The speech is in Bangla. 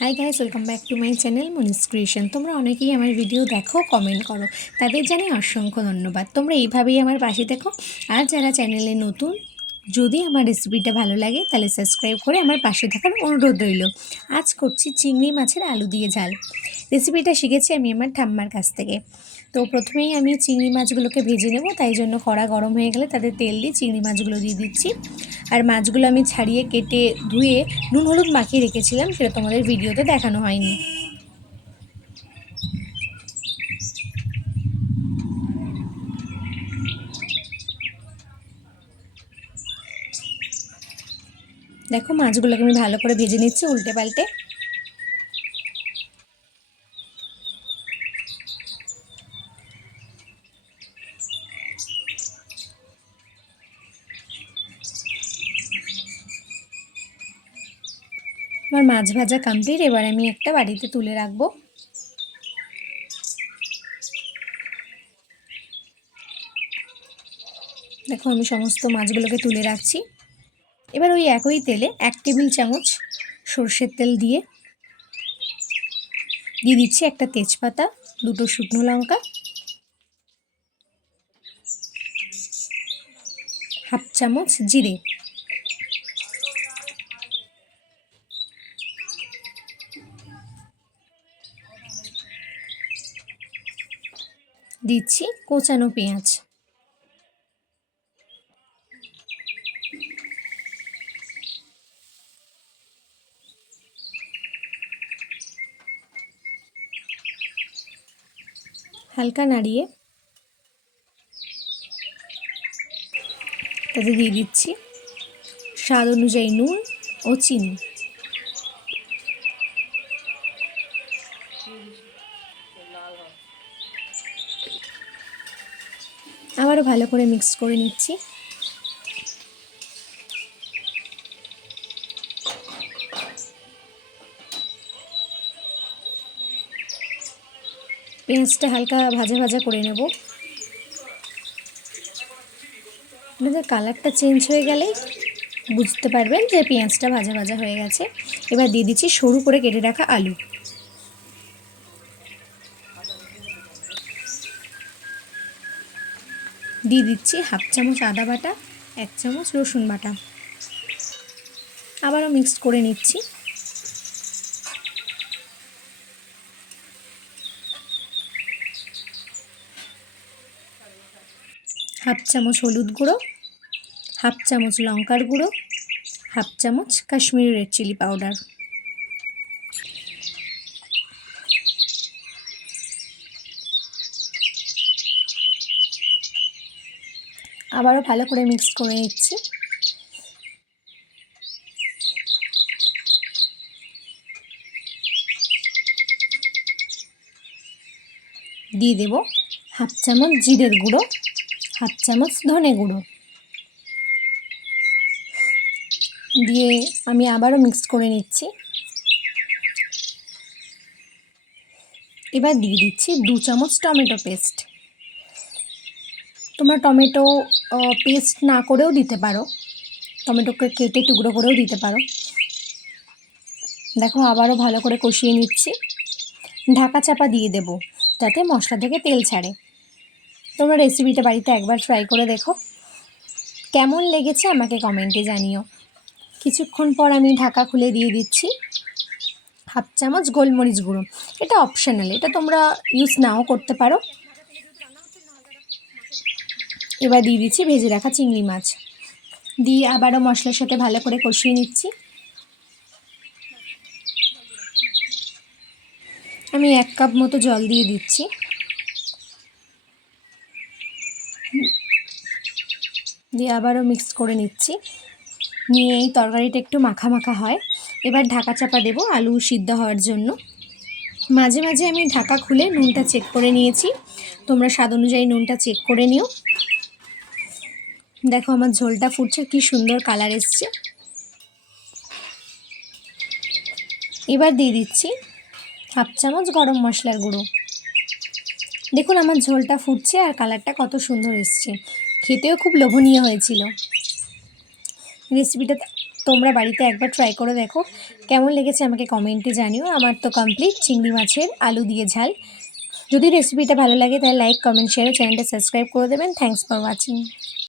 High guys, welcome back to my channel Monis creation. তোমরা অনেকেই আমার ভিডিও দেখো, কমেন্ট করো, তাদের জানাই অসংখ্য ধন্যবাদ। তোমরা এইভাবেই আমার পাশে দেখো। আর যারা চ্যানেলে নতুন, যদি আমার রেসিপিটা ভালো লাগে তাহলে সাবস্ক্রাইব করে আমার পাশে থাকার অনুরোধ রইল। আজ করছি চিংড়ি মাছের আলু দিয়ে ঝাল। রেসিপিটা শিখেছি আমি আমার ঠাম্মার কাছ থেকে। তো প্রথমেই আমি চিংড়ি মাছগুলোকে ভেজে নেব, তাই জন্য কড়া গরম হয়ে গেলে তাতে তেল দিয়ে চিংড়ি মাছগুলো দিয়ে দিচ্ছি। আর মাছগুলো আমি ছাড়িয়ে কেটে ধুয়ে নুন হলুদ মাখিয়ে রেখেছিলাম, সেটা তোমাদের ভিডিওতে দেখানো হয়নি। দেখো, মাছগুলোকে আমি ভালো করে ভেজে নিচ্ছি উল্টে পাল্টে। আমার মাছ ভাজা কমপ্লিট। এবার আমি একটা বাড়িতে তুলে রাখবো। দেখো, আমি সমস্ত মাছগুলোকে তুলে রাখছি। এবার ওই একই তেলে 1 টেবিল চামচ সর্ষের তেল দিয়ে দিচ্ছি একটা তেজপাতা, 2টো শুকনো লঙ্কা, 1/2 চামচ জিরে, দিচ্ছি কোচানো পেঁয়াজ, হালকা নাড়িয়ে তাতে দিয়ে দিচ্ছি স্বাদ অনুযায়ী নুন ও চিনি। আবারও ভালো করে মিক্স করে নিচ্ছি। পেঁয়াজটা হালকা ভাজা ভাজা করে নেব। আপনাদের কালারটা চেঞ্জ হয়ে গেলেই বুঝতে পারবেন যে পেঁয়াজটা ভাজা ভাজা হয়ে গেছে। এবার দিয়ে দিচ্ছি সরু করে কেটে রাখা আলু, দিয়ে দিচ্ছি 1/2 চামচ আদা বাটা, 1 চামচ রসুন বাটা। আবারও মিক্স করে নিচ্ছি। হাফ চামচ হলুদ গুঁড়ো, 1/2 চামচ লঙ্কার গুঁড়ো, 1/2 চামচ কাশ্মীরি রেড চিলি পাউডার। আবারও ভালো করে মিক্স করে নিচ্ছি। দিয়ে দেব 1/2 চামচ জিরের গুঁড়ো, 1/2 চামচ ধনে গুঁড়ো দিয়ে আমি আবারও মিক্স করে নিচ্ছি। এবার দিয়ে দিচ্ছি 2 চামচ টমেটো পেস্ট। তোমরা টমেটো পেস্ট না করেও দিতে পারো, টমেটোকে কেটে টুকরো করেও দিতে পারো। দেখো, আবারও ভালো করে কষিয়ে নিচ্ছি। ঢাকা চাপা দিয়ে দেব যাতে মশলা থেকে তেল ছাড়ে। তোমরা রেসিপিটা বাড়িতে একবার ট্রাই করে দেখো, কেমন লেগেছে আমাকে কমেন্টে জানিও। কিছুক্ষণ পর আমি ঢাকা খুলে দিয়ে দিচ্ছি 1/2 চামচ গোলমরিচ গুঁড়ো। এটা অপশনাল, এটা তোমরা ইউজ নাও করতে পারো। এবার দিয়ে দিচ্ছি ভেজে রাখা চিংড়ি মাছ, দিয়ে আবারও মশলার সাথে ভালো করে কষিয়ে নিচ্ছি। আমি 1 কাপ মতো জল দিয়ে দিচ্ছি। দিয়ে আবারও মিক্স করে নিচ্ছি। নিয়ে এই তরকারিটা একটু মাখা মাখা হয়। এবার ঢাকা চাপা দেব আলু সিদ্ধ হওয়ার জন্য। মাঝে মাঝে আমি ঢাকা খুলে নুনটা চেক করে নিয়েছি। তোমরা স্বাদ অনুযায়ী নুনটা চেক করে নিও। দেখো, আমার ঝোলটা ফুটছে, কি সুন্দর কালার এসছে। এবার দিয়ে দিচ্ছি 1/2 চামচ গরম মশলার গুঁড়ো। দেখুন, আমার ঝোলটা ফুটছে আর কালারটা কত সুন্দর এসছে, খেতেও খুব লোভনীয় হয়েছিল। রেসিপিটা তোমরা বাড়িতে একবার ট্রাই করে দেখো, কেমন লেগেছে আমাকে কমেন্টে জানিও। আমার তো কমপ্লিট চিংড়ি মাছের আলু দিয়ে ঝাল। যদি রেসিপিটা ভালো লাগে তাহলে লাইক, কমেন্ট, শেয়ার ও চ্যানেলটা সাবস্ক্রাইব করে দেবেন। Thanks for watching.